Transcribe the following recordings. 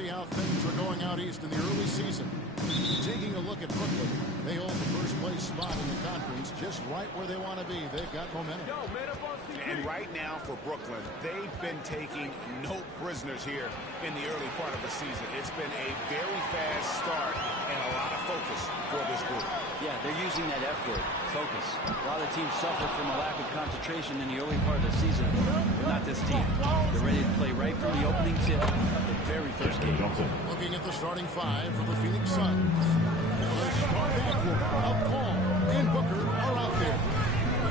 see how things are going out east in the early season. Taking a look at Brooklyn, they hold the first place spot in the conference just right where they want to be. They've got momentum. And right now for Brooklyn, they've been taking no prisoners here in the early part of the season. It's been a very fast start and a lot of focus for this group. Yeah, they're using that F word, focus. A lot of teams suffer from a lack of concentration in the early part of the season. But not this team. They're ready to play right from the opening tip of the very first game. Looking at the starting five for the Phoenix Suns. The starting backcourt of Paul and Booker are out there.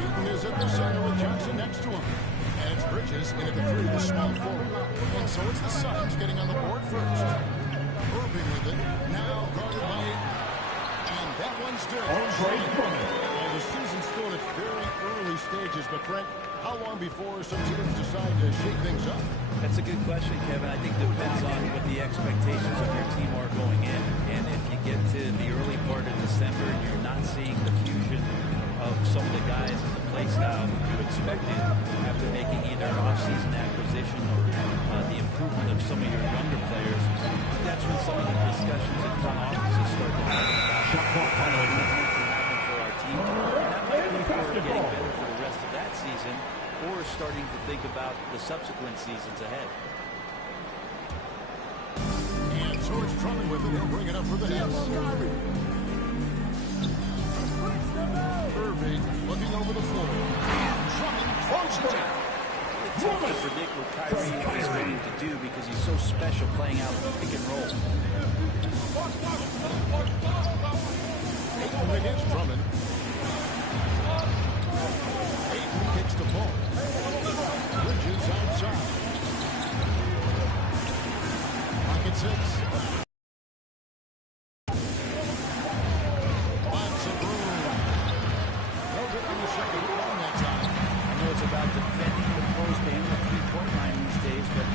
Eaton is at the center with Johnson next to him. And it's Bridges in at the three, the small forward. And so it's the Suns getting on the board first. Irving with it, now guarded by Ayton. And that one's good. Well, the season's still in its very early stages, but Brent, how long before some teams decide to shake things up? That's a good question, Kevin. I think it depends on what the expectations of your team are going in. And if you get to the early part of December and you're not seeing the fusion of some of the guys and the play style that you expected after making either an off-season acquisition or the improvement of some of your younger players, that's when some of the discussions in front offices start to happen about what can happen for our team. And that might be for getting better for the rest of that season or starting to think about the subsequent seasons ahead. And so it's Drummond with it. He'll bring it up for the Nets. Irving looking over the floor. And Drummond closes it down. It's tough to predict what Kyrie is going to do because he's so special playing out the pick and roll. Ayton against Drummond. Ayton kicks the ball. Bridges outside. Pocket six. Lots of room. No good on the second rebound that time. I know it's about defending the post and the three-point line these days, but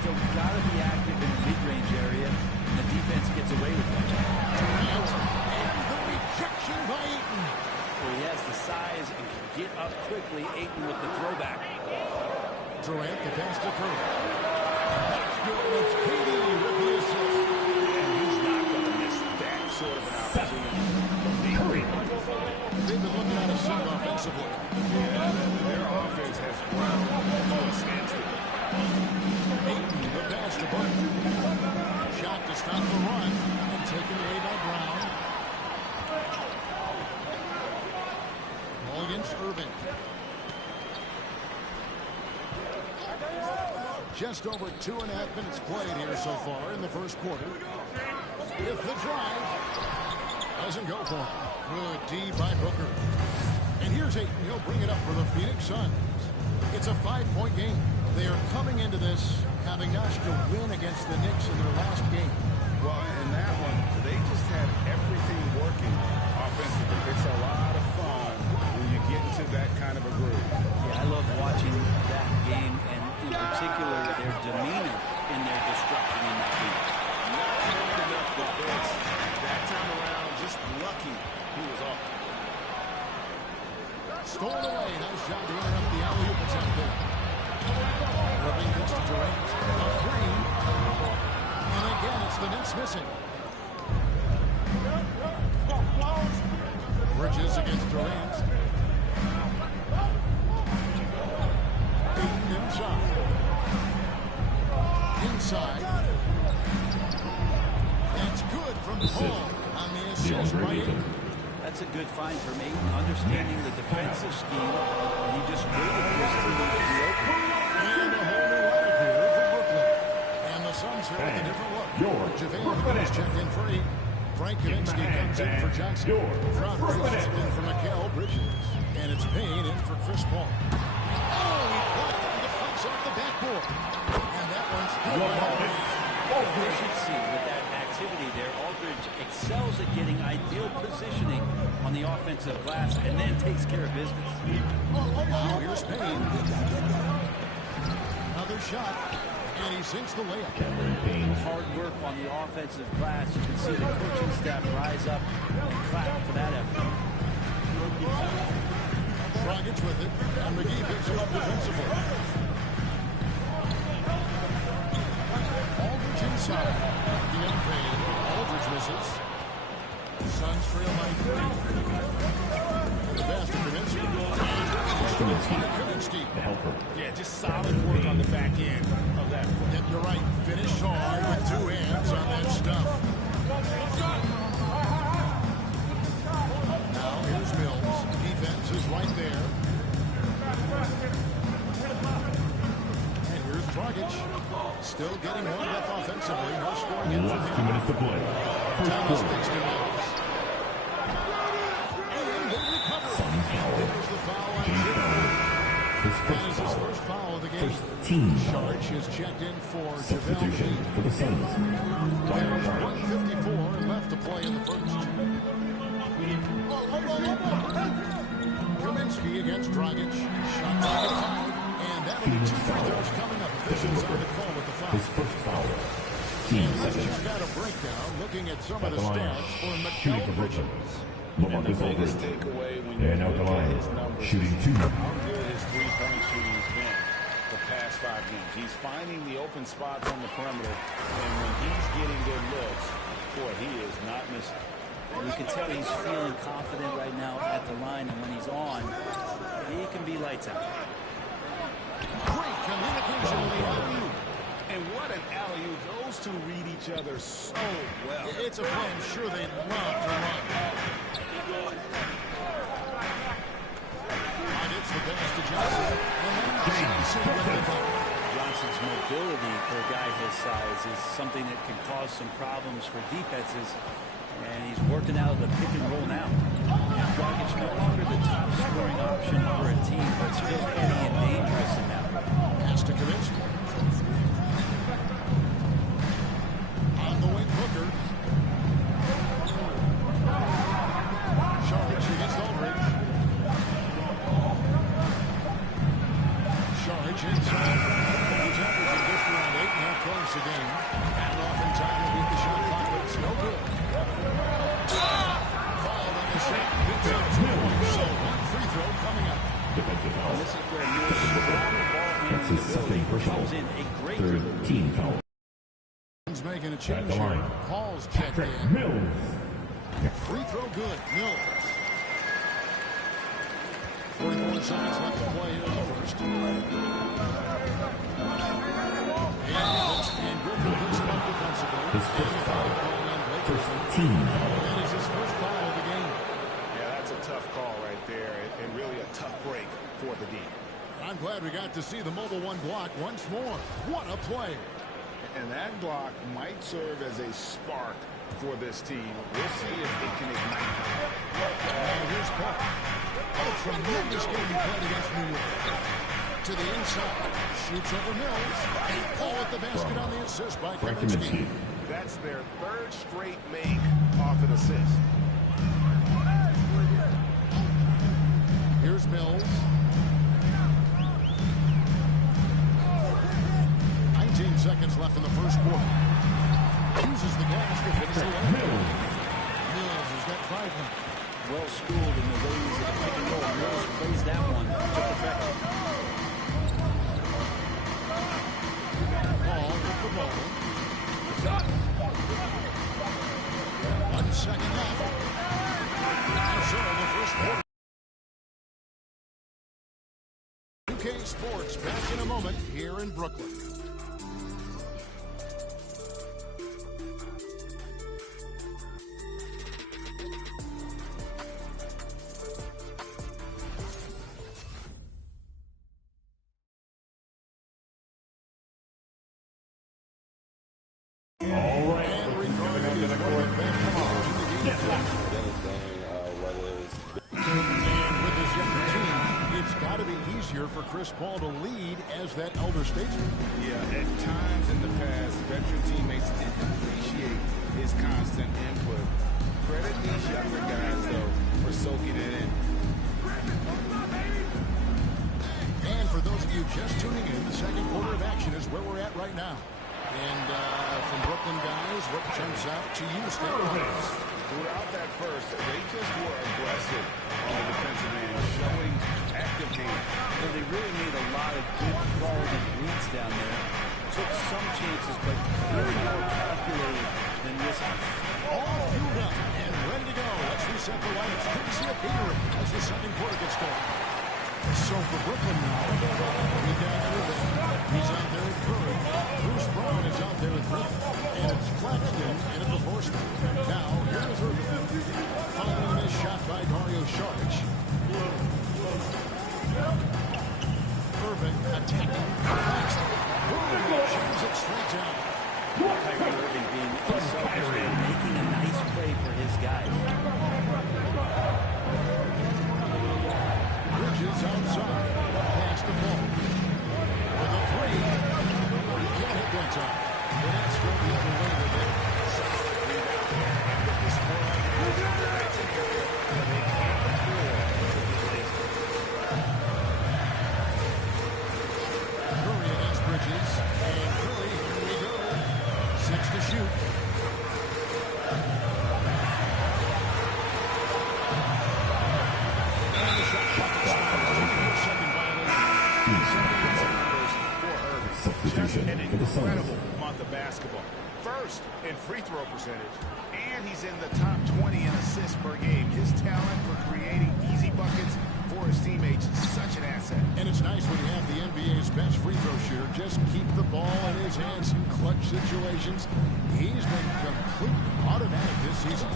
still got to be active in the mid-range area, and the defense gets away with it. And the rejection by Ayton. Well, he has the size and can get up quickly. Ayton with the throwback. Durant, the pass to Curry. That's good. It's KD with the assist. And he's not going to miss that sort of an opportunity from Curry. They've been looking at a sub offensively. Yeah, their offense has ground to a standstill. Ayton, the pass to Booker. Shot to stop the run and taken away by Brown. Ball against Irving. Just over 2.5 minutes played here so far in the first quarter. If the drive doesn't go for him. Good D by Booker. And here's Ayton. He'll bring it up for the Phoenix Suns. It's a 5-point game. They are coming into this having notched a win against the Knicks in their last game. Well, in that one, they just had everything working offensively. It's a lot of fun when you get into that kind of a groove. Yeah, I love watching that game, and in particular, their demeanor in their destruction in that game. Not good enough defense. That time around, just lucky he was off. Stolen away. Nice job to interrupt the alley-oop attempt there. Irving gets to Durant. A three. And again, it's the Nets missing. Bridges against Durant. Ayton inside. Inside. That's good from Paul on the assist by Ayton. That's a good find for me, understanding the defensive scheme. And he just waited for his teammate to be open. And a whole new attitude for Brooklyn. And the Suns here with a different look. JaVale is checked in for 8. Frank Kaminsky comes in for Johnson. Crowder is checked in for Mikal Bridges. And it's Payne in for Chris Paul. Oh, he blocked it and deflects off the backboard. And that one's good. Efficiency with that activity there. Aldridge excels at getting ideal positioning on the offensive glass and then takes care of business. Now here's Payne. Another shot. And he sinks the layup. Hard work on the offensive glass. You can see the coaching staff rise up and clap for that effort. Dragic with it. And McGee picks it up defensively. Aldridge inside. The unpaid. Aldridge misses. Suns trail by 3. And the pass to Kaminsky. Kaminsky. The helper. Yeah, just solid work on the back end of that play. Yeah, you're right. Finish hard with 2 hands on that stuff. Now here's Mills. Defense is right there. And here's Dragic. Still getting warmed up offensively. No scoring in. Last 2 minutes to play. First Thomas quarter. takes to Mills. And they recover. Suns foul. There's the foul on James Jimmy. Harden. His That first is his foul. first foul of the game. First team foul. Charge is checked in for JaVale Substitution McGee. for the Suns. There's Charge. 1:54 left to play in the first. Kaminsky against Dragic. Shot clock at 5. And that'll be 2 free throws coming up. Officials on the call with the foul. His first foul. Team And let's seconds. check out a breakdown looking at some At of the the line. stats for Shooting Mikal for Brooklyn. Bridges. And the LaMarcus biggest Aldridge. takeaway when you And out the look at line. his numbers Shooting is 2. how good his three-point shooting has been the past 5 games. He's finding the open spots on the perimeter, and when he's getting good looks, boy, he is not missing. And you can tell he's feeling confident right now at the line, and when he's on, he can be lights out. Great communication in the alley-oop. And what an alley-oop. Those two read each other so well. It's a play I'm sure they'd love to run. And it's the pass to Johnson. And then Johnson with the bucket. Johnson's mobility for a guy his size is something that can cause some problems for defenses, and he's working out of the pick and roll now. Dragic's no longer the top scoring option for a team, but still heavy and dangerous in that way. Pass to Kaminsky. On the wing, Booker. Sharge against Aldridge. Sharge inside. He's averaging just around 8.5 points a game. And off in time to beat the shot clock, but it's no good. Fouled on the shot. Picks up 2 points. So 1 free throw coming up. Defensive foul. This is where Mills' strong ball That's his second personal. comes in. A great Third team foul. He's making a At change the line. here. Paul's checked Patrick in. Mills. Free throw good. Mills. 44 seconds left to play here in the first. And Griffin puts him up defensively. His first foul. First team foul. That is his first foul of the game. Yeah, that's a tough call right there, and really a tough break for the D. I'm glad we got to see the Mobile One block once more. What a play. And that block might serve as a spark for this team. We'll see if it can ignite. Now here's Paul. What a tremendous game he played against New York. To the inside. Shoots over Mills. And Paul at the basket on the assist by Frank Kaminsky. Kaminsky. That's their 3rd straight make off an assist. Here's Mills. 19 seconds left in the first quarter. Uses the glass to finish the layup. Mills has got 5 points. well schooled in the ways of the pick and roll. Mills plays that one to perfection. Paul with the ball. 1 second left. And so the first quarter. UK Sports back in a moment here in Brooklyn. For Chris Paul to lead as that elder statesman. Yeah, at times in the past, veteran teammates didn't appreciate his constant input. Credit these younger guys, though, for soaking it in. And for those of you just tuning in, the second quarter of action is where we're at right now. And from Brooklyn guys, what jumps out to you, Steve? Throughout that first, they just were aggressive on the defensive end, showing active game. Well, they really made a lot of good quality reads down there. took some chances, but really more calculated than risky. All fueled up and ready to go. Let's reset the lineups. Courtesy of Peter as the second quarter gets going. So for Brooklyn now, we got Irving. He's out there with Curry. Bruce Brown is out there with Griffin. And it's Claxton in at the four spot. Now, here's Irving. Following this shot by Dario Saric. Irving attacking. Claxton. Shoots it straight down. Kyrie Irving being unselfish and making a nice play for his guys. Bridges outside. Pass the ball. With a three. He can't hit that time. But that's going the other way with it. Solid rebound there. And with the score like this, that's an area where they can't afford to get lazy. Curry against Bridges. And Curry, here we go. 6 to shoot. And the shot clock expires. Second violation. For Irving. Substitution Just an for the Suns. incredible month of basketball. First in free throw percentage, and he's in the top 20 in assists per game. His talent for creating easy buckets for his teammates is such an asset. And it's nice when you have the NBA's best free throw shooter just keep the ball in his hands in clutch situations. He's been completely automatic this season.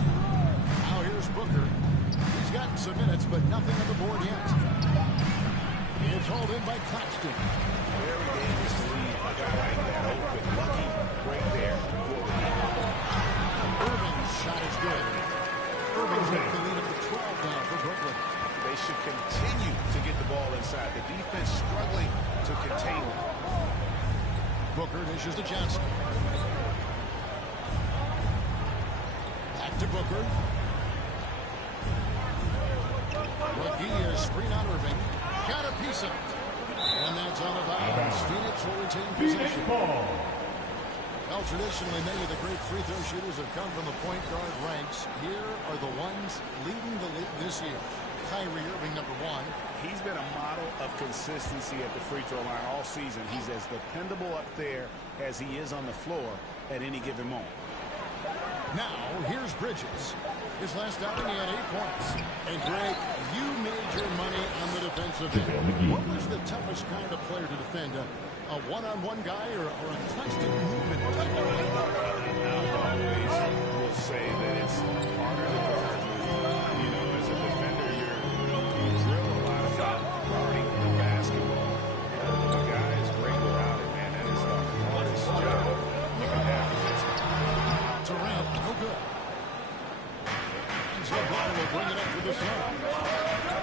Now here's Booker. He's gotten some minutes, but nothing on the board yet. It's hauled in by Claxton. Very dangerous to leave a guy like that open. Lucky right there for the lead. Irving's shot is good. Irving's got the lead up to 12 now for Brooklyn. They should continue to get the ball inside. The defense struggling to contain them. Booker dishes to Johnson. Back to Booker. Rookie is screen on Irving. Got a piece of it. And that's out of bounds. Phoenix will retain possession. Well, traditionally, many of the great free throw shooters have come from the point guard ranks. Here are the ones leading the league this year. Kyrie Irving, number 1. He's been a model of consistency at the free throw line all season. He's as dependable up there as he is on the floor at any given moment. Now, here's Bridges. His last outing, he had 8 points. And, Greg, you made your money on the defensive end. What was the toughest kind of player to defend? A one-on-one guy or a constant movement type of guy? I always will say that it's harder to guard. You know, as a defender, you drill a lot about guarding the basketball. The guy is great without it, man. That is the hardest job you can have defensively. Durant, no good. And so Booker will bring it up for the Sun.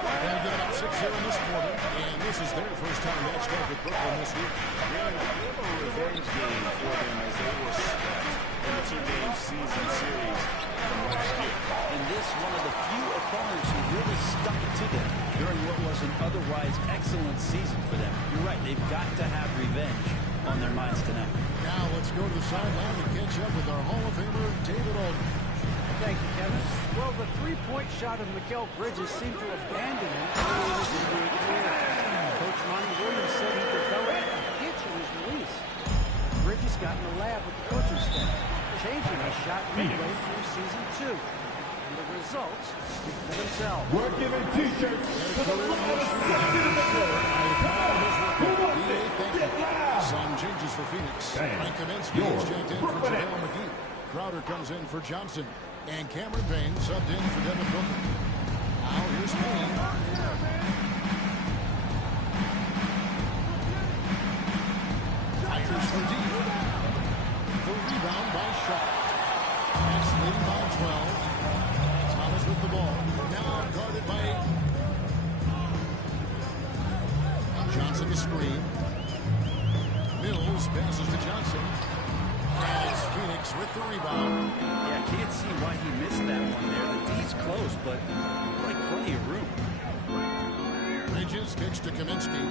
They'll get it up 6 here in this quarter. And this is their first time matched up with Brooklyn this year. Really a bit of a revenge game for them as they were swept in the 2-game season series from last year. And this one of the few opponents who really stuck it to them during what was an otherwise excellent season for them. You're right, they've got to have revenge on their minds tonight. Now let's go to the sideline and catch up with our Hall of Famer, David Aldridge. Thank you, Kevin. Well, the three-point shot of Mikal Bridges seemed to abandon him early in his NBA career. Coach Monty Williams said he developed a hitch in his release. Bridges got in the lab with the coaching staff, changing his shot midway through season 2. And the results speak for themselves. We're giving t-shirts to the lowest second in the world. Some changes for Phoenix. Frank Kaminsky is checked in for JaVale McGee. Crowder comes in for Johnson. And Cameron Payne subbed in for Devin Booker. Now here's Payne. Fires for deep. The rebound by Shaw. That's leading by 12. Thomas with the ball. Now guarded by Ayton. Johnson to screen. Mills passes to Johnson. And it's Phoenix with the rebound. Yeah, I can't see why he missed that one there. The D's close, but like plenty of room. Bridges kicks to Kaminsky.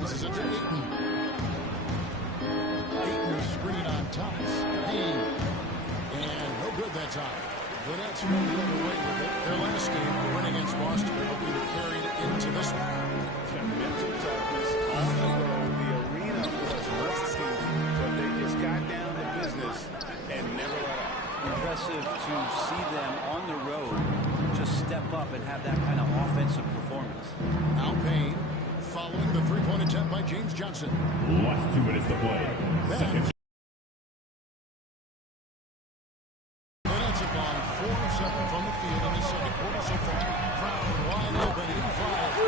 This is a to Ayton. Ayton screen on Thomas. Payne. And no good that time. The Nets go the other way with it. Their last game, the win against Boston, hoping to carry it into this one. impressive to see them on the road just step up and have that kind of offensive performance. Now Payne following the three-point attempt by James Johnson. Last 2 minutes to play. Second. Minutes have gone 4 of 7 from the field in the second quarter so far. Brown wide open, in 5.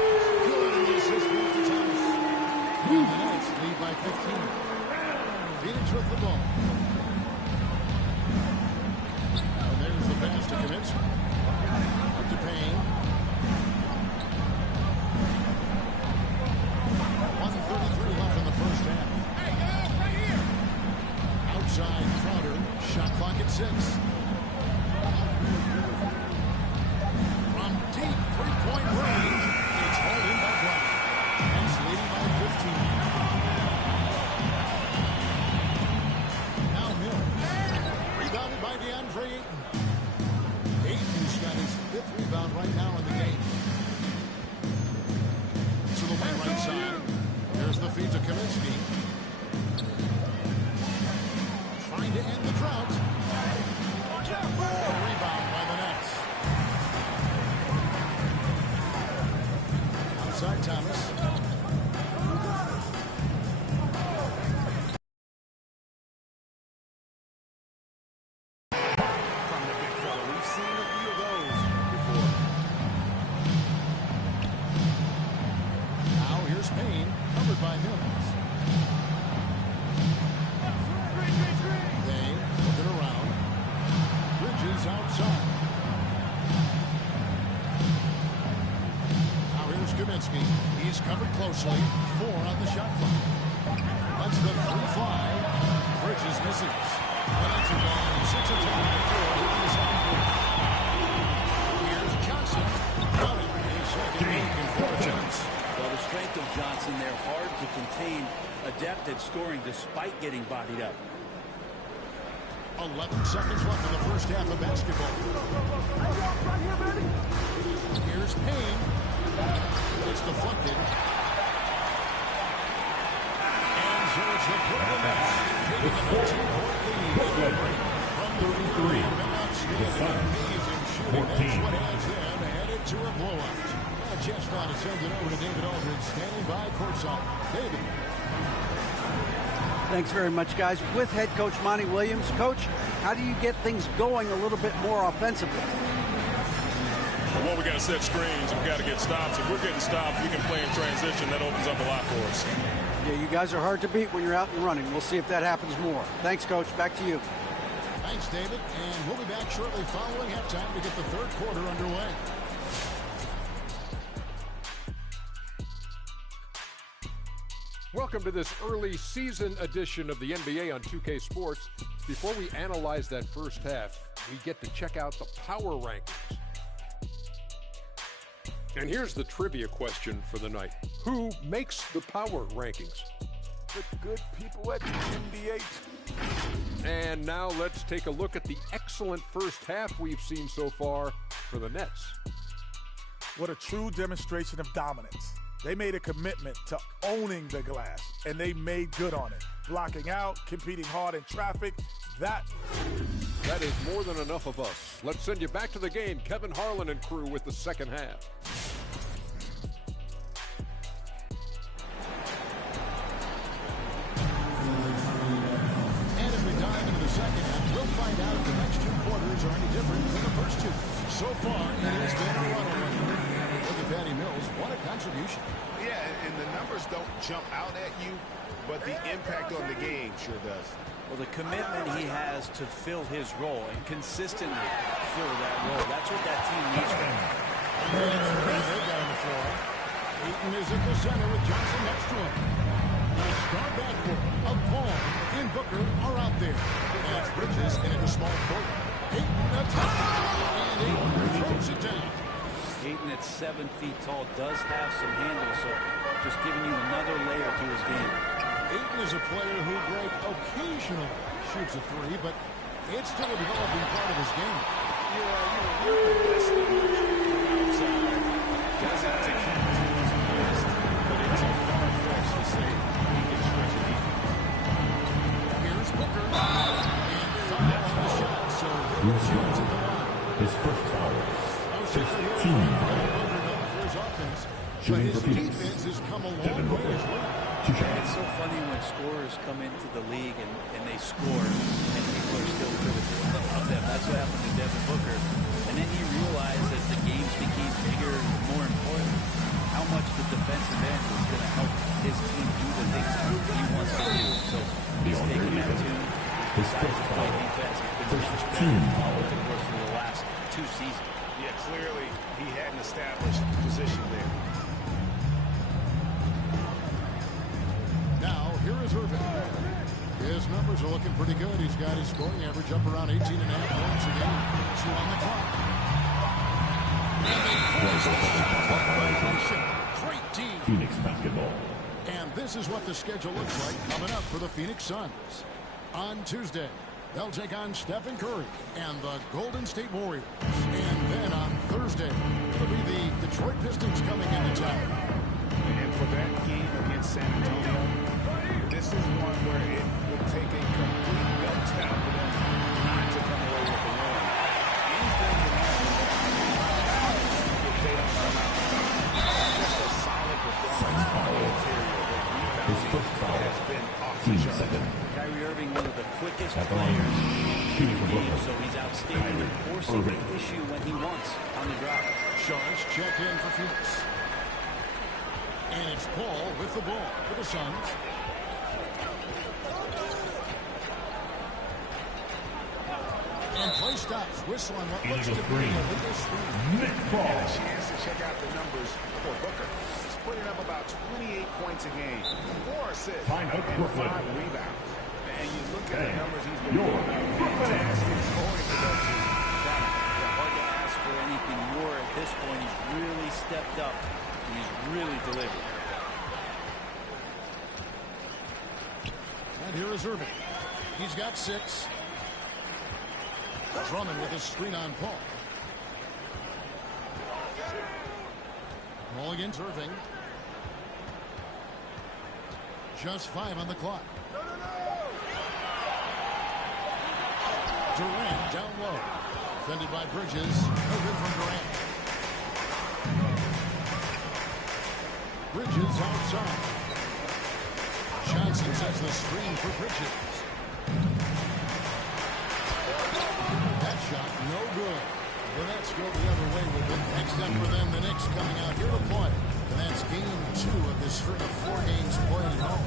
Good in the assist goes to Thomas. And the Nets lead by 15. Phoenix with the ball. And there's the pass to Kaminsky. Up to Payne. 1:33 left in the first half. Right here. Outside Crowder. Shot clock at 6. From deep three-point range, it's hauled in by Brown. Nets leading by 15. Now Mills. Rebounded by DeAndre Ayton. Ayton's got his 5th rebound right now in the game. To the wing right side. There's the feed to Kaminsky. Trying to end the drought. Rebound by the Nets. Outside Thomas. From the big fella. We've seen a few of those before. Now here's Payne, covered by Mills. Payne looking around. Bridges outside. Now here's Kaminsky. He's covered closely. 4 on the shot clock. That's the free fly. Bridges misses. And that's a ball. 6 of 10 on the floor in the second quarter. Here's Johnson. Got it. A second week in 4 attempts. Well, the strength of Johnson, they're hard to contain, adept at scoring despite getting bodied up. 11 seconds left in the first half of basketball. Here's Payne. It's deflected. And so it's the Brooklyn Nets taking a 19-point lead. From the free throw, outstanding, amazing shooting. That's what has them headed to a blowout. A chance now to send it over to David Aldridge, standing by courtside. David. Thanks very much, guys. With head coach Monty Williams. Coach, how do you get things going a little bit more offensively? Well, we got to set screens. We got to get stops. If we're getting stops, we can play in transition. That opens up a lot for us. Yeah, you guys are hard to beat when you're out and running. We'll see if that happens more. Thanks, Coach. Back to you. Thanks, David. And we'll be back shortly following halftime to get the third quarter underway. Welcome to this early season edition of the NBA on 2K Sports. Before we analyze that first half, we get to check out the power rankings. And here's the trivia question for the night. Who makes the power rankings? The good people at the NBA. And now let's take a look at the excellent first half we've seen so far for the Nets. What a true demonstration of dominance. They made a commitment to owning the glass, and they made good on it. Blocking out, competing hard in traffic, that is more than enough of us. Let's send you back to the game. Kevin Harlan and crew with the second half. And as we dive into the second half, we'll find out if the next 2 quarters are any different than the first 2. So far, it has been a runaway. Look at Patty Mills. What a contribution. Yeah, and the numbers don't jump out at you, but the impact on the game sure does. Well, the commitment he has to fill his role and consistently fill that role, that's what that team needs from him. They got on the floor. Ayton is at the center with Johnson next to him. The star backcourt of Paul and Booker are out there. That's Bridges into the small court. Ayton attacks. And Ayton throws it down. Ayton at 7 feet tall does have some handle, so just giving you another layer to his game. Ayton is a player who, Greg, occasionally shoots a 3, but it's still a developing part of his game. Doesn't take him to his best, but it's a far-fetched to say he can stretch a defense. Here's Booker. And foul on the shot, so His first foul. First team foul. Shooting for Phoenix. Devin Booker. 2 shots. It's so funny when scorers come into the league and they score and people are still critical of them. That's what happened to Devin Booker. And then you realize as the games became bigger, more important, how much the defensive end is going to help his team do the things he wants to do. So he's taking that tune. His first foul. Defense has been First team foul. over the course of the last 2 seasons. Yeah, clearly he hadn't established position there. Now, here is Irving. His numbers are looking pretty good. He's got his scoring average up around 18.5 points a game. 2 on the clock. Great team. Phoenix basketball. And this is what the schedule looks like coming up for the Phoenix Suns. On Tuesday, they'll take on Stephen Curry and the Golden State Warriors. And then on Thursday, it'll be the Detroit Pistons coming into town. And for that game against San Antonio, this is one where it will take a complete meltdown for them not to come away with the win. Anything can happen if they don't come out. Just a solid performance on the interior. His first foul. Has been off the Team chart. second. Kyrie Irving, one of the quickest At the line. players Shooting for in the game, Brooklyn. so he's outstanding at forcing the Irving. issue when he wants on the drive. Sharks check in for Phoenix. And it's Paul with the ball for the Suns. And play stops. Whistle on what looks to be a legal screen. Nick And Paul. a chance to check out the numbers for Booker. He's putting up about 28 points a game, 4 assists, Time out, and Brooklyn. 5 rebounds. And you look at the Hey, numbers he's been you're putting up. Brooklyn. Fantastic scoring production. Hard to ask for anything more at this point. He's really stepped up, and he's really delivered. And here is Irving. He's got 6. Drummond with a screen on Paul. Ball against Irving. Just 5 on the clock. Durant down low. Defended by Bridges. No good from Durant. Bridges outside. Johnson sets the screen for Bridges. That shot no good. The Nets go the other way with it. Next up for them, the Knicks coming out here to play. And that's game 2 of this string of 4 games played at home.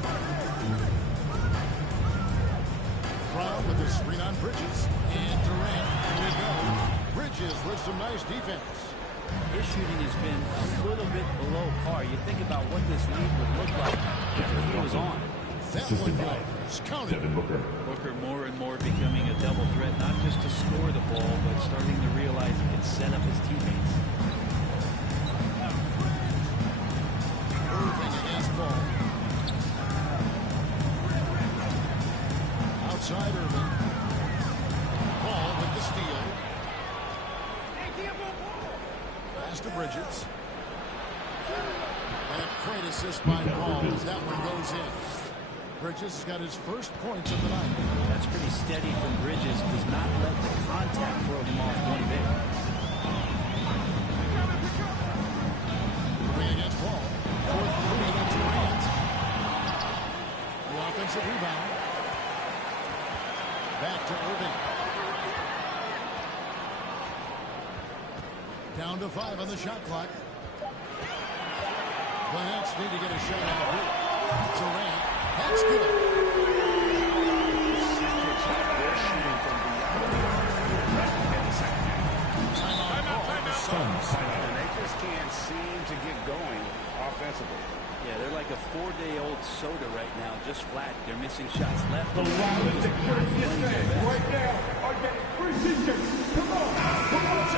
Brown with the screen on Bridges. And Durant, here we go. Bridges with some nice defense. His shooting has been a little bit below par. You think about what this league would look like if he was on. That one goes. Counted. Devin Booker. Booker more and more becoming a double threat, not just to score the ball, but starting to realize he can set up his teammates. Irving against Paul. Outside Irving. Paul with the steal. Pass to Bridges. And a great assist by Paul as that one goes in. Bridges has got his first points of the night. That's pretty steady from Bridges. Does not let the contact throw him off one bit. Irving against Paul. 4-3 to Durant. The offensive rebound. Back to Irving. Down to 5 on the shot clock. The Nets need to get a shot off here. Durant. That's good. They're shooting from beyond the arc in the second half. And they just can't seem to get going offensively. Yeah, they're like a 4-day-old soda right now, just flat. They're missing shots left. The loudest Just right now are getting free season. Come on. Come on,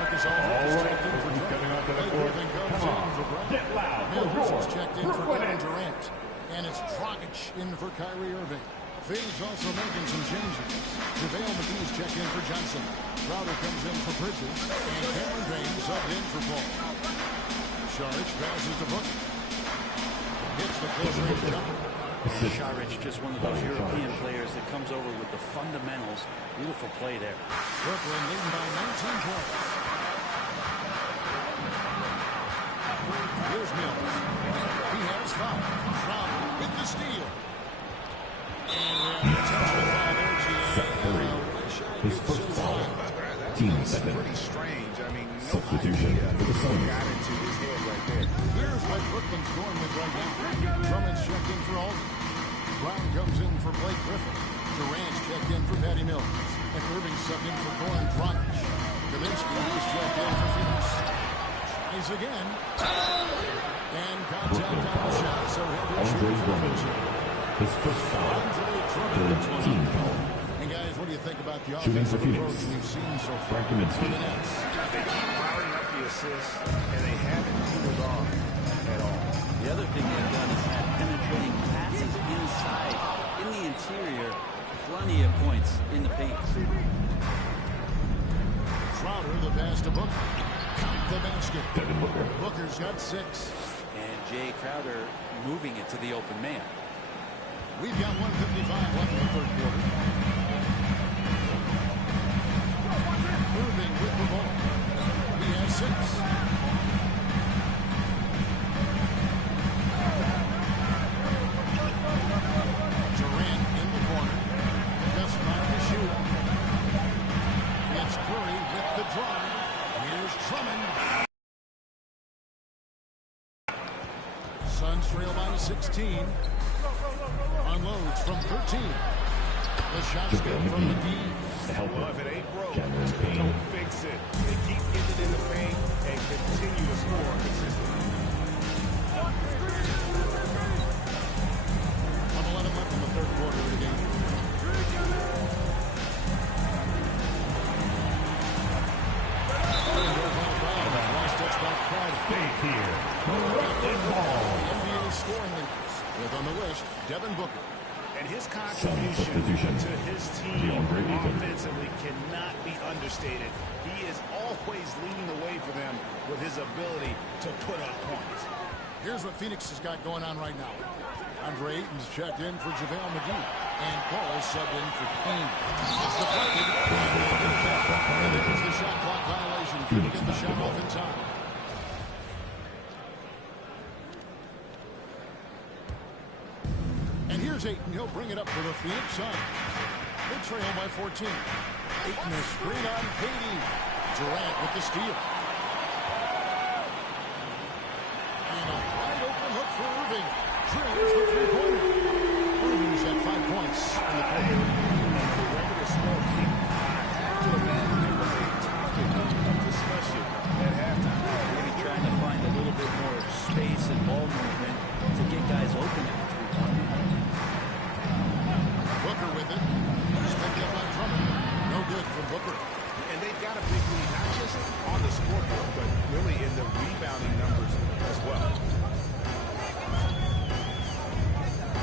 Marcus Aldridge is checked in for Durant. Blake Griffin comes in for Brown. Get loud. Mills is checked in for Kevin Durant. And it's Dragic in for Kyrie Irving. Phoenix also making some changes. JaVale McGee's checked in for Johnson. Crowder comes in for Bridges. And Cameron Payne subbed in for Paul. Saric passes to Booker. Hits the close range jumper. Šarić, just one of those European players that comes over with the fundamentals. Beautiful play there. Brooklyn leading by 19 points. Here's Mills. He has 5. Crowder with the steal. And we have a touch of foul there, GA. His first foul. Team second. Pretty strange. I mean, no Substitution for the Suns. got into his head right there. Here's what Brooklyn's going with right now. Drummond's checked in for Alden. Brown comes in for Blake Griffin. Durant's checked in for Patty Mills. And Irving subbed in for Goran Dragic. Kaminsky is checked in for Phoenix. Tries again. And contact on the shot, so he'll be shooting for Phoenix. His first foul. Third team foul. And guys, what do you think about the Shooting for offensive Phoenix. approach we've seen so far? Frank Kaminsky. They keep piling up the assists, and they haven't cooled off at all. The other thing they've done is have penetrating passes inside, in the interior, plenty of points in the paint. Crowder, the pass to Booker. Count the basket. Devin Booker. Booker's got 6. And Jay Crowder moving it to the open man. We've got 1:55 left in the third quarter. Irving with the ball. He has 6. Durant in the corner. Just trying to shoot. It's Curry with the drive. Here's Drummond. Suns trail by 16. Unloads from 13. The shot's good from McGee. The helper. Well, if it ain't broke, Cameron Payne. don't fix it. They keep getting it in the paint and continue to score consistently. 1:11 left in the third quarter of the game. Last touch by Crowder. Stay here. Brooklyn ball. NBA scoring leaders. With on the list, Devin Booker. And his substitution. contribution to his team DeAndre Ayton. offensively cannot be understated. He is always leading the way for them with his ability to put up points. Here's what Phoenix has got going on right now. Andre Ayton's checked in for JaVale McGee. And Cole subbed in for Payne. It's deflected. And there's the shot clock violation. Couldn't get the shot off in time. And here's Ayton. He'll bring it up for the Phoenix Suns. They trail by 14. Ayton a screen on Katie. Durant with the steal. And a wide open look for Irving. Drills the three-pointer. Irving's got 5 points in the quarter. The regular score keep, I have to imagine it was a topic of discussion at halftime. Maybe trying to find a little bit more space and ball movement to get guys open at the three-pointer. Booker with it. He's picked up by Drummond. No good for Booker. And they've got a big lead, not just on the scoreboard, but really in the rebounding numbers as well.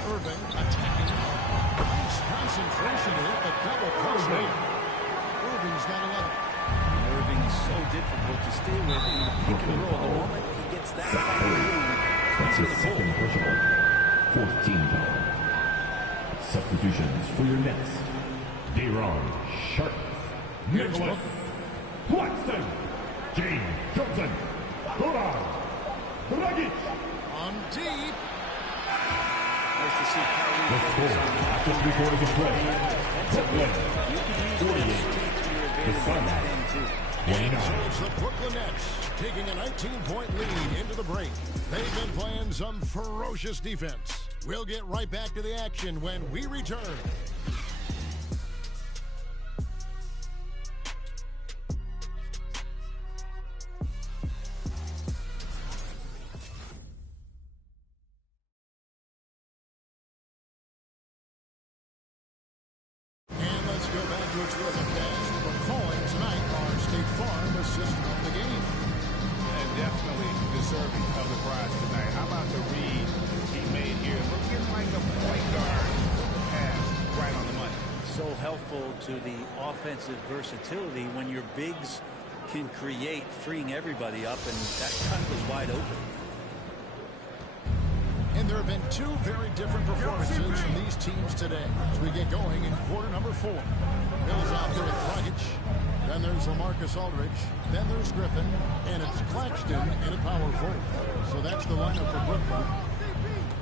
Irving attacking. Nice concentration to hit the double clutch rate. Irving's got 11. Irving is so difficult to stay with in the pick and roll. The moment he gets that kind of room, That's he's his going to second pull. personal. Fourth team foul. Substitutions for your Nets. De'Ron Sharp. Nicholas Claxton. James Johnson. Goran Dragic. On deep. Nice to see Kyrie The score after 3 quarters of play. Brooklyn. You can use those 48. speed to your The advantage on Suns. that end, too. 29. So it's the Brooklyn Nets taking a 19-point lead into the break. They've been playing some ferocious defense. We'll get right back to the action when we return. And let's go back to a terrific cast. We're calling tonight our State Farm assistant of the game. And definitely deserving of the prize tonight. How about the read he made here? Looking like a point guard. Pass right on the money. So helpful to the offensive versatility when your bigs can create, freeing everybody up, and that cut was wide open. And there have been two very different performances from these teams today as we get going in quarter number 4. Mills out there with Dragic. Then there's LaMarcus Aldridge. Then there's Griffin. And it's Claxton in a power forward. So that's the lineup for Brooklyn.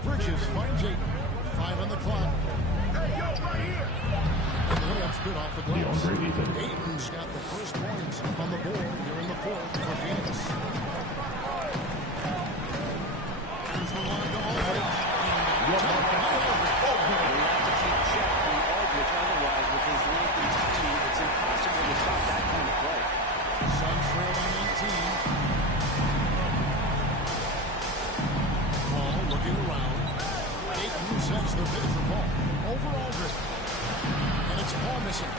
Bridges finds 8. 5 on the clock. And the layup's good off the glass. Ayton's got the first points on the board here in the 4th for Phoenix. Here's the line to Aldridge. We have to keep check on Aldridge, otherwise with his length and speed, it's impossible to stop that kind of play. Suns trail by 19. Paul looking around. Ayton sets the bid for Paul. Over Aldridge. And it's Paul missing.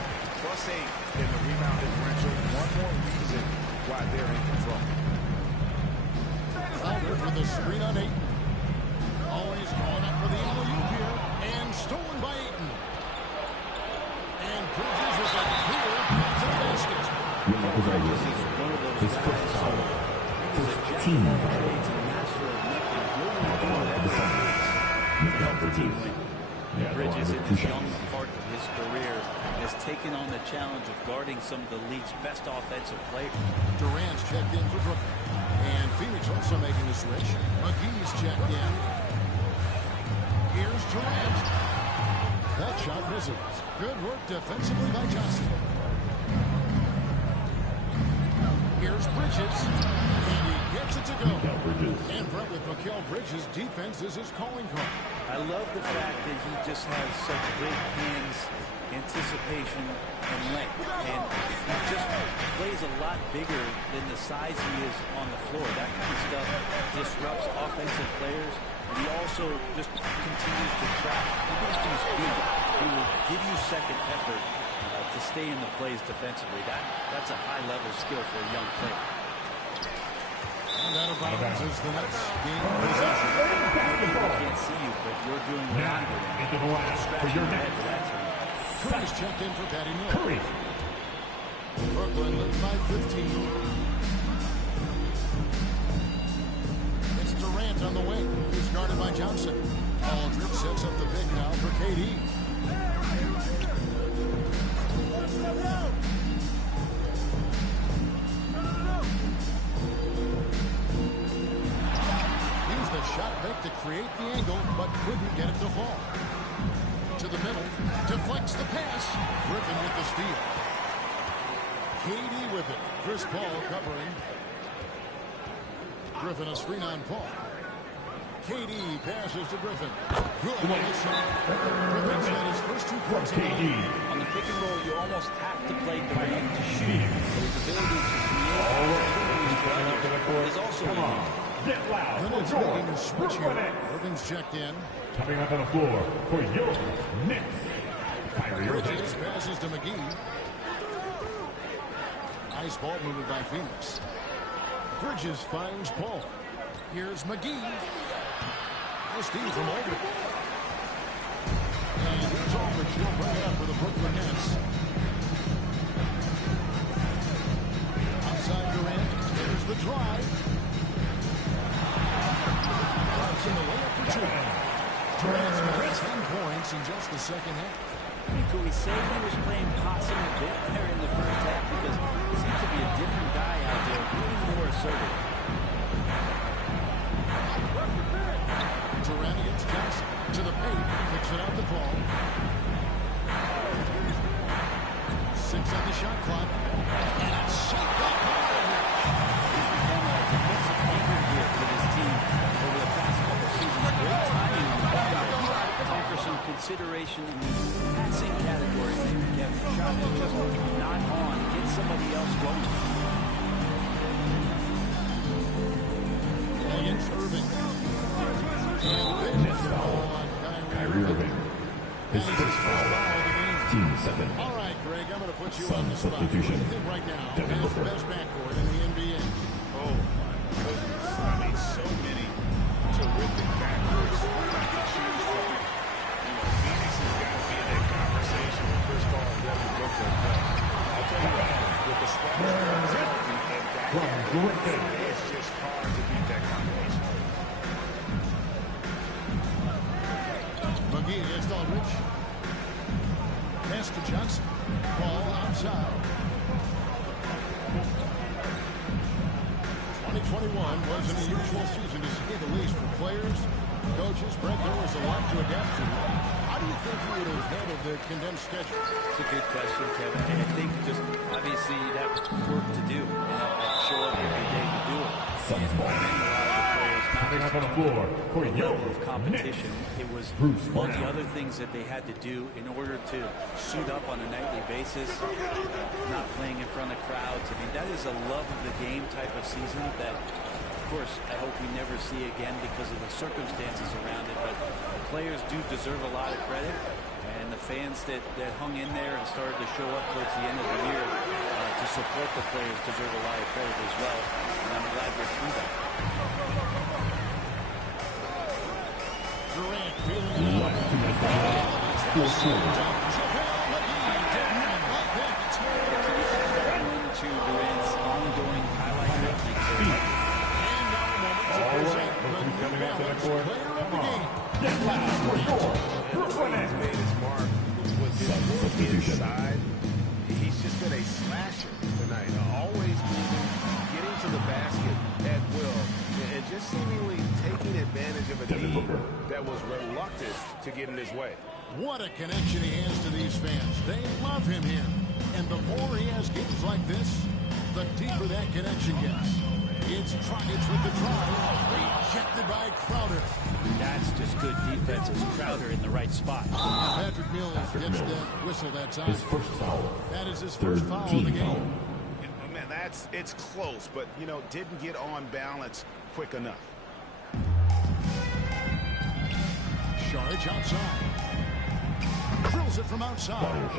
+8 in the rebound differential. One more reason why they're in control. Aldridge with a screen on Ayton. Always going up for the alley-oop here. And stolen by Ayton. And Bridges with a clear to the basket. Bridges is One of those his guys, first so foul. he was a First jack team of all foul. trades and master of nothing. Really doing The everything. Suns. Mikal Bridges. Bridges in two this young shots. part of his career has taken on the challenge of guarding some of the league's best offensive players. Durant's checked in for Brooklyn. And Phoenix also making the switch. McGee's checked in. Here's Durant. That shot misses. Good work defensively by Johnson. Here's Bridges. And he gets it to go. Mikal Bridges. And Brett with Mikal Bridges' defense is his calling card. I love the fact that he just has such great hands, anticipation, and length. And he just plays a lot bigger than the size he is on the floor. That kind of stuff disrupts offensive players. And he also just continues to trap. Even if he's good, he will give you second effort to stay in the plays defensively. That's a high-level skill for a young player. And out of bounds is the next game possession. People can't see you, but you're doing what I'm doing. Into the line for your next. Curry's checked in for Patty Mills. Curry. Brooklyn leads by 15. It's Durant on the wing. He's guarded by Johnson. Aldridge sets up the pick now for KD. Used the shot pick to create the angle, but couldn't get it to fall. To the middle, deflects the pass. Griffin with the steal. KD with it. Chris Paul covering. Griffin a screen on Paul. KD passes to Griffin. Good on the shot. Griffin's got his first 2 points in the game. On the pick and roll, you almost have to play Durant to shoot. But his ability to create opportunities for others is also unique. Get loud. Then it's making a switch here. Irving's checked in. Coming up on the floor for your Knicks. Kyrie Irving. Bridges passes to McGee. Nice ball movement by Phoenix. Bridges finds Paul. Here's McGee. Nice steal from Aldridge. And here's Aldridge. He'll bring it up for the Brooklyn Nets. Outside Durant. Here's the drive. Drops in the layup for 2. Durant's got 10 points in just the second half. Could we say he was playing possum a bit there in the first half? Because he seems to be a different guy out there, really more assertive. Durant against Johnson. To the paint. Picks it out to Paul. 6 on the shot clock. And it's shot back. He's become a defensive anchor here for this team over the past couple seasons. Great timing on the ball. Time for some consideration in the passing category, maybe, Kevin. Shot is just not on. Get somebody else going. Against Irving. Next foul. Kyrie Irving. His first foul. Team 7. All right, Greg, I'm going to put you Sun on the spot. What do substitution. you think right now Devin has the Booker. best backcourt in the NBA? Oh, my goodness. I mean, so many terrific backcourts to choose from. You know, Phoenix has got to be in that conversation with Chris Paul and Devin Booker. But I'll tell you what, with the Spurs and that, it's just hard to beat that combination. McGee against Aldridge. Pass to Johnson. Ball outside. 2021 was an unusual season to say the least for players, coaches. Brett, there was a lot to adapt to. How do you think you would have handled the condensed schedule? It's a good question, Kevin. And I think just obviously you'd have work to do. And show up every day to do it. And a lot of the players Coming up on the floor for level of competition. It was all the other things that they had to do in order to suit up on a nightly basis, not playing in front of crowds. I mean, that is a love of the game type of season that, of course, I hope we never see again because of the circumstances around it. But the players do deserve a lot of credit. And the fans that hung in there and started to show up towards the end of the year to support the players deserve a lot of credit as well. And I'm glad we're through that. Durant feeling to Durant's ongoing highlight reel. All right, look who's coming out to the court. Come on. Get loud for your Brooklyn Nets. He's made his mark with his inside. He's just been a slasher tonight. Always moving, getting to the basket at will, and just seemingly taking advantage of a team that was reluctant to get in his way. What a connection he has to these fans. They love him here. And the more he has games like this, the deeper that connection gets. It's Dragic with the drive. Rejected by Crowder. That's just good defense. It's Crowder in the right spot. Patrick Mills gets the whistle that time. His first foul. That is his first foul of the game. Man, it's close, but, didn't get on balance quick enough. Šarić outside. Drills it from outside.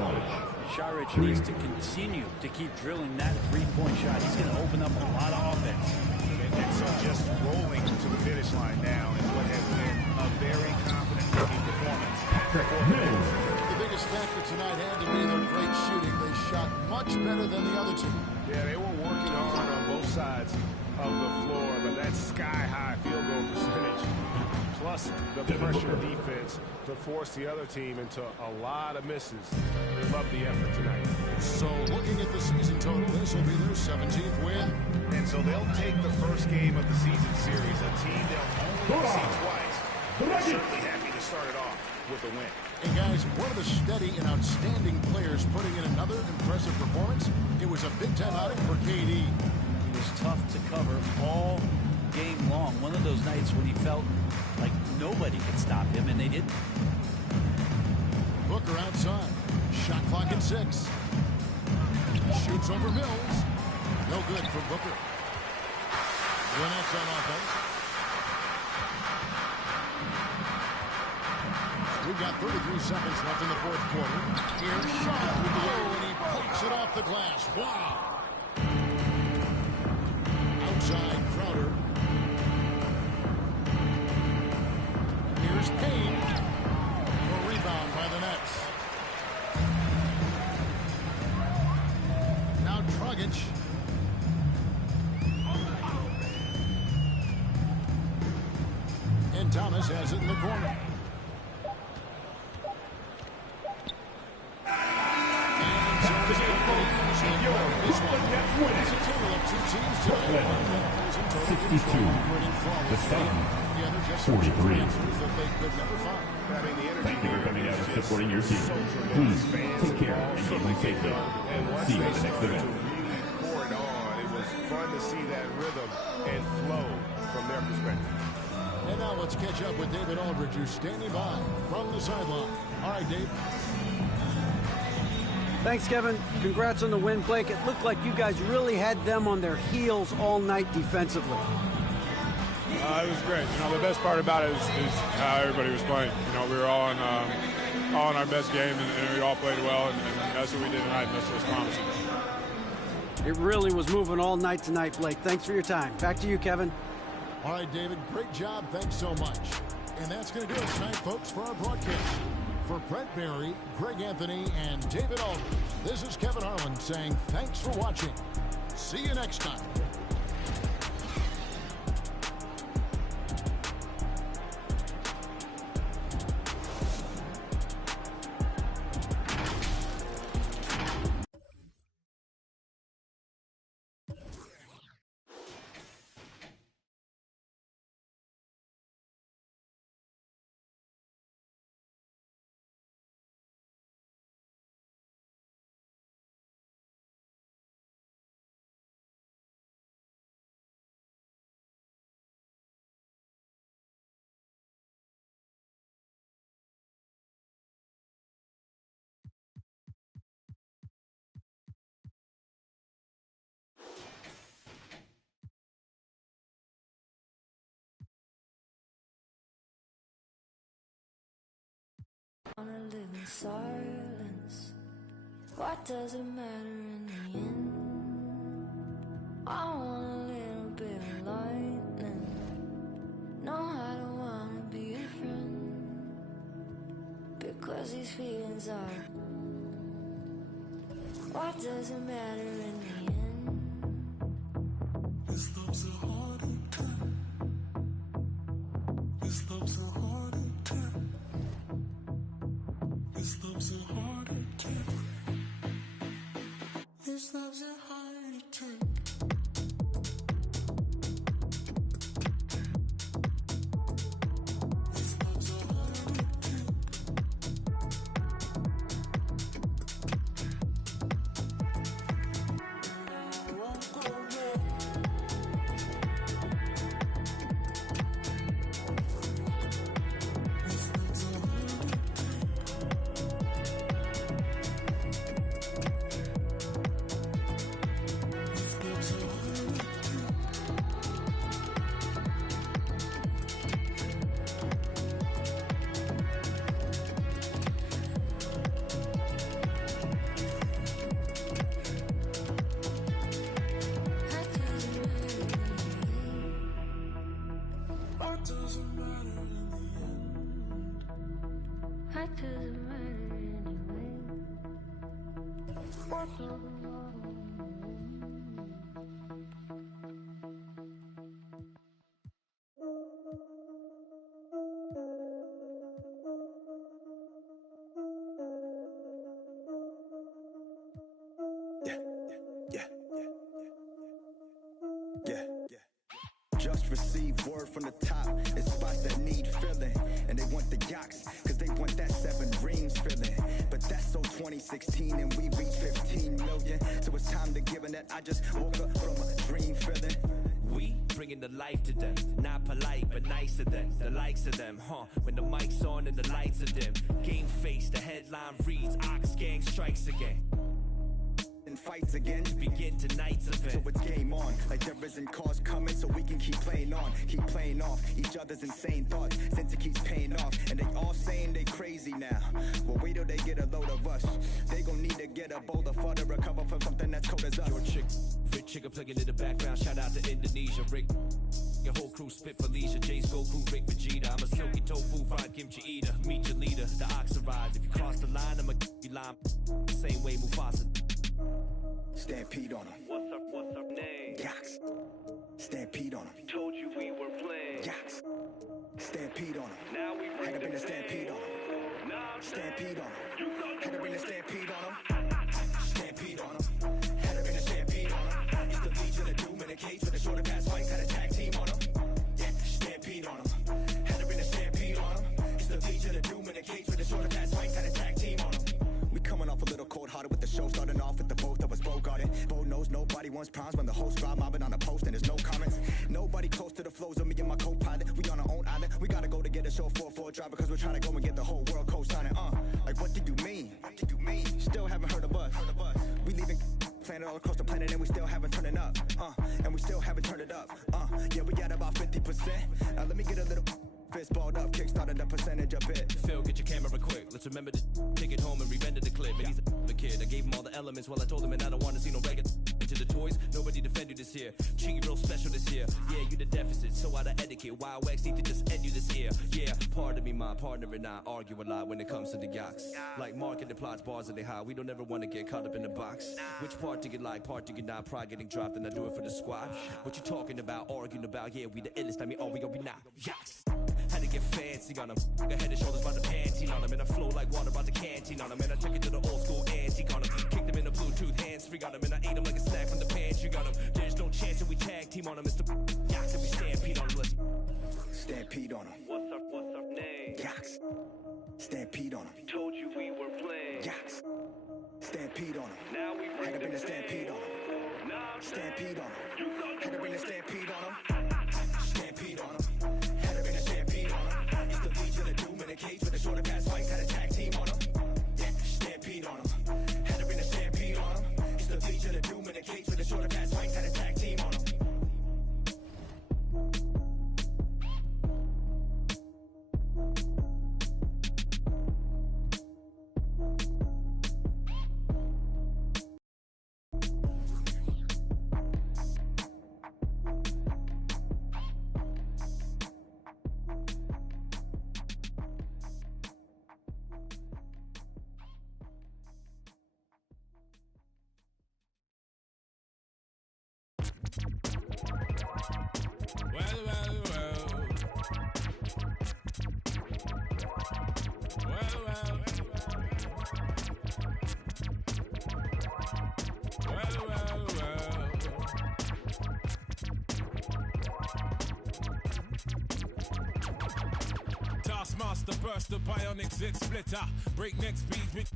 Šarić needs to continue to keep drilling that three-point shot. He's going to open up a lot of offense. And so just rolling to the finish line now in what has been a very confident rookie performance. The biggest factor tonight had to be their great shooting. They shot much better than the other two. Yeah, they were working hard on both sides of the floor, but that sky-high field goal percentage plus the pressure defense to force the other team into a lot of misses. They love the effort tonight. So looking at the season total, this will be their 17th win. And so they'll take the first game of the season series, a team they'll only see twice. They're certainly happy to start it off with a win. And guys, one of the steady and outstanding players putting in another impressive performance. It was a big-time outing for KD. He was tough to cover all game long. One of those nights when he felt like nobody could stop him, and they didn't. Booker outside. Shot clock at 6. Shoots over Mills. No good for Booker. Gwinnett on offense. We've got 33 seconds left in the fourth quarter. Here's Shaw with the low, and he pokes it off the glass. Wow. Outside, Crowder. Here's Payne. A rebound by the Nets. Now Dragic. And Thomas has it in the corner. This one is a total of 2 teams tonight. 62. The Sun. 43. Thank you for coming out and supporting your team. Please take care and get home safely. See you at the next event. It was fun to see that rhythm and flow from their perspective. And now let's catch up with David Aldridge, who's standing by from the sideline. All right, Dave. Thanks, Kevin. Congrats on the win, Blake. It looked like you guys really had them on their heels all night defensively. It was great. The best part about it is how everybody was playing. We were all in our best game, and we all played well, and that's what we did tonight. That's what's promising. It really was moving all night tonight, Blake. Thanks for your time. Back to you, Kevin. All right, David. Great job. Thanks so much. And that's going to do it tonight, folks, for our broadcast. For Brent Barry, Greg Anthony, and David Aldridge, this is Kevin Harlan saying thanks for watching. See you next time. wanna live in silence. What does it matter in the end? I want a little bit of lightning. No, I don't wanna be a friend, because these feelings are. What does it matter in the end? This love's a hard attack. This love's a hard attack. This love's a hard attack. This love's a hard attack. Just received word from the top. It's spots that need filling, and they want the yaks, cause they want that 7 rings filling. But that's so 2016, and we reached 15 million. So it's time to give it that. I just woke up from a dream feeling. We bringing the life to them, not polite but nice to them, the likes of them, when the mic's on and the lights are dim. Game face, the headline reads, Ox Gang strikes again. And fights again begin tonight's event. So it's game on, like there isn't cause coming, so we can keep playing on, keep playing off each other's insane thoughts, since it keeps paying off. And they all saying they crazy now. Well, wait till they get a load of us. They gon' need to get a boulder for to recover from something that's cold as us. Your chick, rich chicken plugging in the background. Shout out to Indonesia, Rick. Your whole crew spit for leisure. Jay's Goku, Rick Vegeta. I'm a silky tofu, fried kimchi eater. Meet your leader, the ox arrives. If you cross the line, I'ma you line. Same way Mufasa. Stampede on him. What's up name? Yaks. Stampede on him. Told you we were playing. Yaks. Stampede on him. Now we had to bring the stampede on him. Stampede on him. Had to bring the stampede on him. Stampede on him. Had to bring the stampede on him. Used to lead to the doom in a cage with the shorter pass fights. Had a tag team on him. Yeah, stampede on him. Had to bring the stampede on him. Used to lead to the doom in a cage with the shorter pass fights. Had a tag team on him. We coming off a little cold-hearted with the show starting off with the both of us Bogarted. Bo knows nobody wants problems when the host crowd mobbing on the post and there's no comments. Nobody close to the flows of me and my co-pilot. We on our own island. We gotta go to get a show 4-4 drive because we're trying to go and get the whole world co-signing. Like what do you mean? What do you mean? Still haven't heard of us. We leaving planet all across the planet and we still haven't turned it up. And we still haven't turned it up. Yeah, we got about 50%. Now let me get a little fist balled up, kickstarted the percentage a bit. Phil, get your camera quick. Let's remember to take it home and re-render the clip. And he's a kid. I gave him all the elements while I told him, and I don't want to see no regular. Into the toys, nobody defend you this year. Cheeky real special this year. Yeah, you the deficit, so out of etiquette. Wild Wax need to just end you this year. Yeah, pardon me, my partner and I argue a lot when it comes to the yaks. Like marketing plots, bars are they high. We don't ever want to get caught up in the box. Which part do you like, part do you not? Pride getting dropped, and I do it for the squad. What you talking about, arguing about? Yeah, we the illest. I mean, we not. Yaks. Had to get fancy on him. Got head and shoulders by the panty on him. And I flow like water by the canteen on him. And I took it to the old school antique on him. Kicked him in the Bluetooth hands-free on him. And I ate him like a snack from the pantry on him. There's no chance that we tag team on him. It's the yaks and we stampede on him. Let's stampede on him. What's up name? Yaks. Stampede on him. Told you we were playing. Yaks. Stampede on him. Now we had to bring the stampede on him. Stampede on him. Had to bring the stampede on him. Stampede on him. Had to bring the stampede on him. Used to lead to the doom in a cage with the shorter pass fights. Had a tag team on him. Yeah, stampede on him. Had to bring the stampede on him. Used to lead to the doom in a cage with the shorter pass fights. Had a tag team on him. master burst the bionic zit splitter. Breakneck speeds with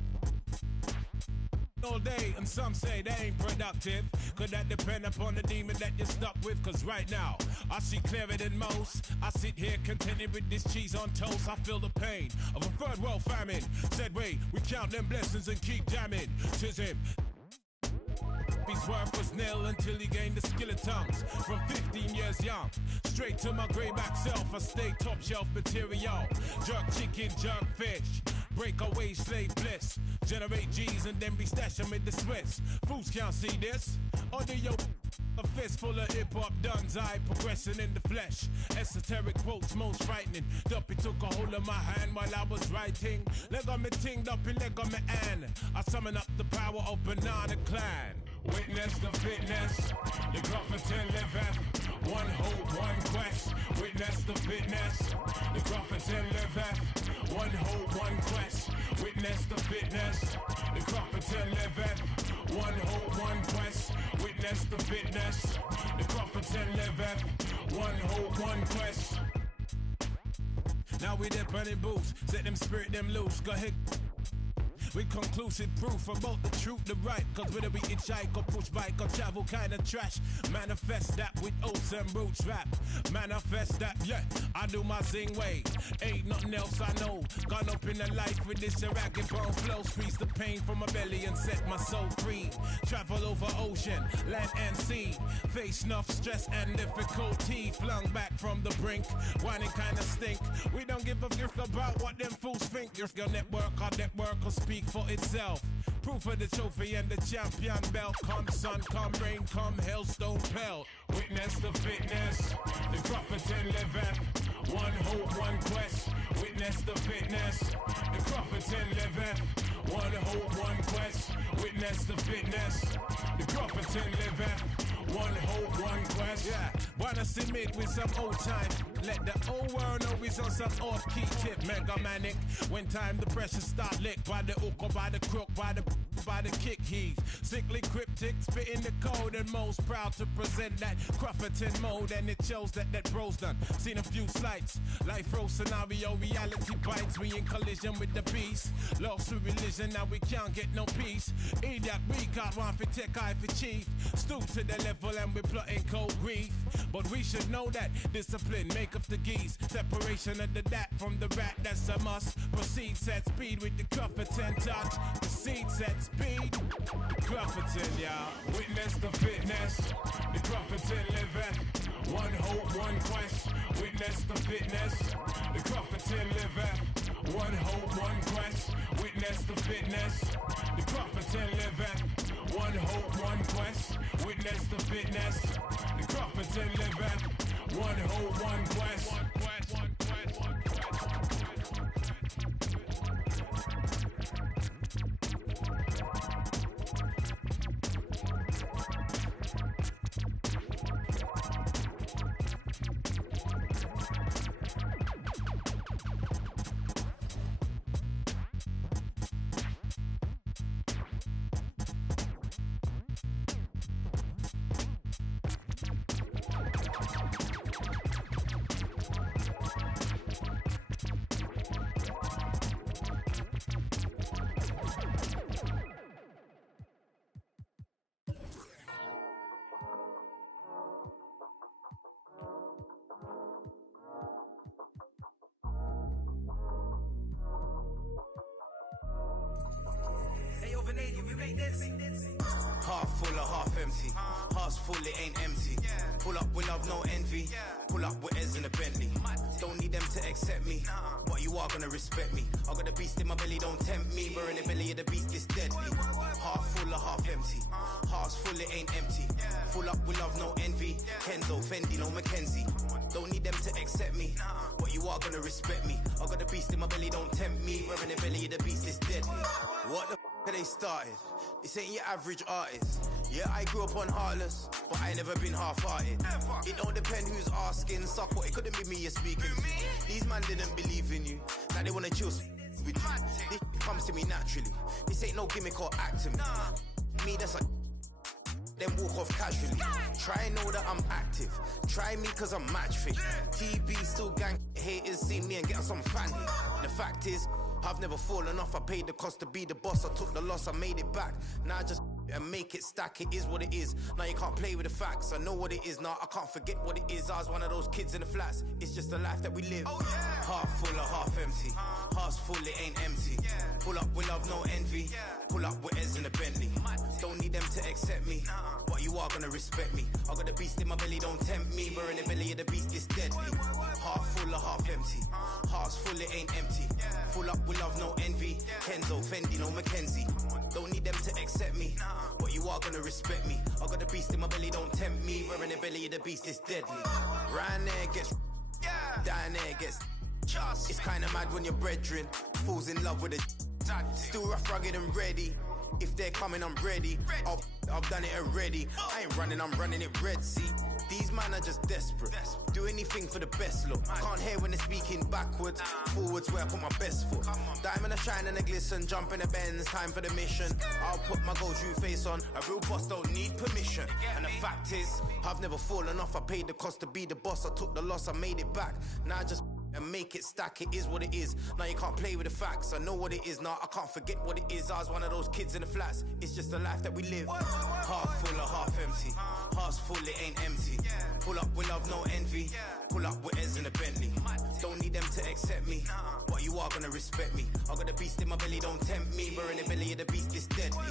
all day, and some say they ain't productive. Could that depend upon the demon that you're stuck with? Cause right now, I see clearer than most. I sit here contented with this cheese on toast. I feel the pain of a third world famine. Said wait, we count them blessings and keep jamming. Tis him. His worth was nil until he gained the skill of tongues. From 15 years young, straight to my greyback self, I stay top shelf material. Jerk chicken, jerk fish, breakaway slave bliss. Generate G's and then be stashing with the Swiss. Fools can't see this. Under your a fist full of hip-hop duns, I progressing in the flesh. Esoteric quotes most frightening. Duppy took a hold of my hand while I was writing. Leg on me ting, Duppy leg on me an. I summon up the power of Banana Clan. Witness the fitness, the Grufferton liveth. One hope, one quest. Witness the fitness, the Grufferton liveth. One hope, one quest. Witness the fitness, the Grufferton liveth. One hope, one quest. Witness the fitness, the Grufferton liveth. One hope, one quest. Now we there burning boots, set them spirit them loose. Go ahead. With conclusive proof about the truth, the right. Cause whether we hitchhike or push bike or travel kind of trash, manifest that with oats and roots rap. Manifest that, yeah, I do my zing way. Ain't nothing else I know. Gone up in the life with this ragged bone flow. Squeeze the pain from my belly and set my soul free. Travel over ocean, land and sea. Face enough stress and difficulty. Flung back from the brink, whining kind of stink. We don't give a f about what them fools think. If your network, our network will speak for itself. Proof of the trophy and the champion belt. Come sun, come rain, come hailstone pelt. Witness the fitness, the Grufferton liveth. One hope, one quest. Witness the fitness, the Grufferton liveth. One hope, one quest. Witness the fitness, the Grufferton liveth. One hope, one quest. Yeah, wanna submit with some old time. Let the old world know he's on some off-key tip. Mega manic. When time the pressure start lick by the hook or by the crook, by the kick heave. Sickly cryptic, spitting the code and most proud to present that Grufferton mode. And it shows that bro's done. Seen a few slights. Life row scenario, reality bites. We in collision with the beast. Lost to religion, now we can't get no peace. Idiot, we got one for tech, eye for chief. Stoop to the level and we plotting cold grief. But we should know that discipline make up the geese. Separation of the dat from the rat, that's a must. Proceed, set speed with the Grufferton touch. Proceed, set speed. Grufferton, y'all. Witness the fitness, the Grufferton liveth. One hope, one quest. Witness the fitness, the Grufferton liveth. One hope, one quest. Witness the fitness, the Grufferton liveth. One hope, one quest. Witness the fitness, the Grufferton liveth. One hope, one quest. Half full or half empty. Heart's full, it ain't empty. Pull up with love, no envy. Pull up with Ez in a Bentley. Don't need them to accept me, but you are gonna respect me. I got the beast in my belly, don't tempt me. We're in the belly of the beast, it's deadly. Half full or half empty. Heart's full, it ain't empty. Full up with love, no envy. Kenzo, Fendi, no Mackenzie. Don't need them to accept me, but you are gonna respect me. I got the beast in my belly, don't tempt me. We're in the belly of the beast, it's deadly. What the f*** they started? This ain't your average artist. Yeah, I grew up on Heartless, but I never been half-hearted. It don't depend who's asking, suck what, it couldn't be me you're speaking to. These man didn't believe in you, now they wanna chill with you. This comes to me naturally, this ain't no gimmick or act to me. Me, that's like, then walk off casually. Try know that I'm active, try me cause I'm match fit. TB still gang, haters see me and get on some fanny. The fact is, I've never fallen off. I paid the cost to be the boss. I took the loss, I made it back. Now I just and make it stack. It is what it is. Now you can't play with the facts. I know what it is now. I can't forget what it is. I was one of those kids in the flats. It's just the life that we live. Half full or half empty. Heart's full, it ain't empty. Pull up with love, no envy. Pull up with Ez in the Bentley. Don't need them to accept me, but you are gonna respect me. I got the beast in my belly, don't tempt me. We're in the belly of the beast, it's deadly. Half full or half empty. Heart's full, it ain't empty. Full up with love, no envy. Kenzo, Fendi, no Mackenzie. Don't need them to accept me, but you are gonna respect me. I got the beast in my belly, don't tempt me. We're in the belly of the beast, it's deadly. Round there gets, down there gets. It's kinda mad when your brethren falls in love with a still rough, rugged and ready. If they're coming, I'm ready. I've done it already. I ain't running, I'm running it Red Sea. These man are just desperate. Do anything for the best look. Can't hear when they're speaking backwards. Forwards where I put my best foot. Diamond a shine and a glisten. Jump in the Benz, time for the mission. I'll put my gold true face on. A real boss don't need permission. And the fact is, I've never fallen off. I paid the cost to be the boss. I took the loss, I made it back. Now I just and make it stack. It is what it is. Now you can't play with the facts. I know what it is now. I can't forget what it is. I was one of those kids in the flats. It's just the life that we live. Half full or half empty. Heart's full, it ain't empty. Pull up with love, no envy. Pull up with Ez in the Bentley. Don't need them to accept me, but you are gonna respect me. I got the beast in my belly, don't tempt me. We're in the belly of the beast, it's deadly.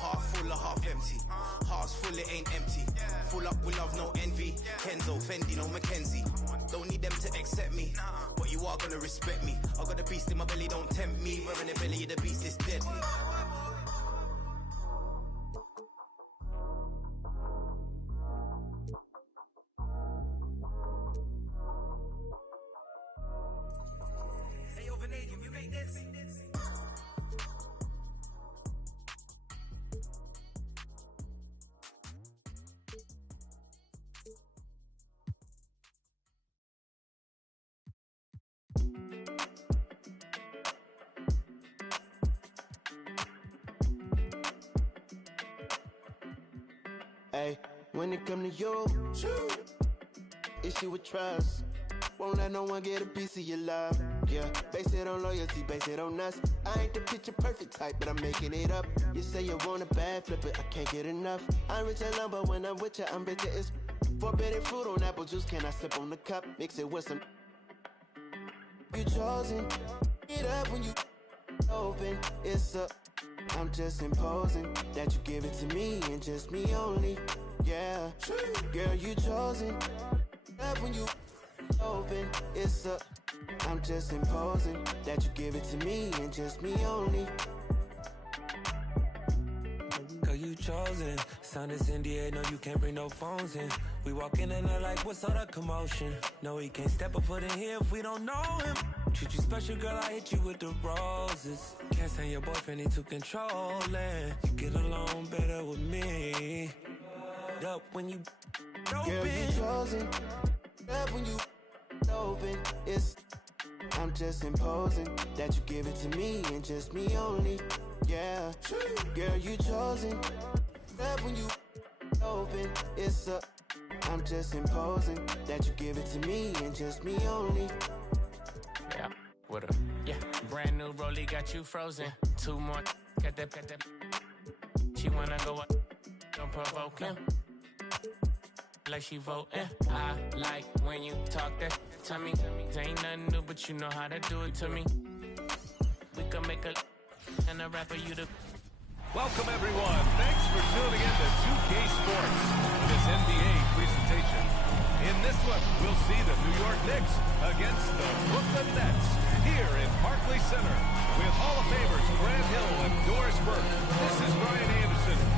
Half full or half empty. Heart's full, it ain't empty. Full up with love, no envy. Kenzo, Fendi, no Mackenzie. Don't need them to accept me, but you are gonna respect me. I got the beast in my belly, don't tempt me. We're in the belly of the beast, it's deadly. Hey, when it come to you, issue with trust. Won't let no one get a piece of your love. Yeah, base it on loyalty, base it on us. I ain't the picture perfect type, but I'm making it up. You say you want a bad, flip it, I can't get enough. I'm rich and lumber, when I'm with you, I'm bitter. It's forbidden fruit on apple juice, can I sip on the cup? Mix it with some. You chosen, it up when you open. It's a, I'm just imposing that you give it to me and just me only. Yeah, girl, you chosen. Up when you open. It's a, I'm just imposing that you give it to me and just me only. Girl, you chosen. Sound is NDA, no, you can't bring no phones in. We walk in and they're like, what's all the commotion? No, he can't step a foot in here if we don't know him. Treat you special, girl, I hit you with the roses. Can't stand your boyfriend, he too controlling. You get along better with me. Up when you open. Girl, you chosen. Up when you open. It's, I'm just imposing that you give it to me and just me only. Yeah, girl, you chosen. Up when you open. It's a, I'm just imposing that you give it to me and just me only. Yeah, with a, yeah, brand new rollie got you frozen. Two more, got that. She wanna go up, don't provoke him. Like she voting. I like when you talk that to me. Ain't nothing new, but you know how to do it to me. We can make a and a rapper, you the. Welcome everyone. Thanks for tuning in to 2K Sports, this NBA presentation. In this one, we'll see the New York Knicks against the Brooklyn Nets here in Barclays Center with Hall of Famers Grant Hill and Doris Burke. This is Brian Anderson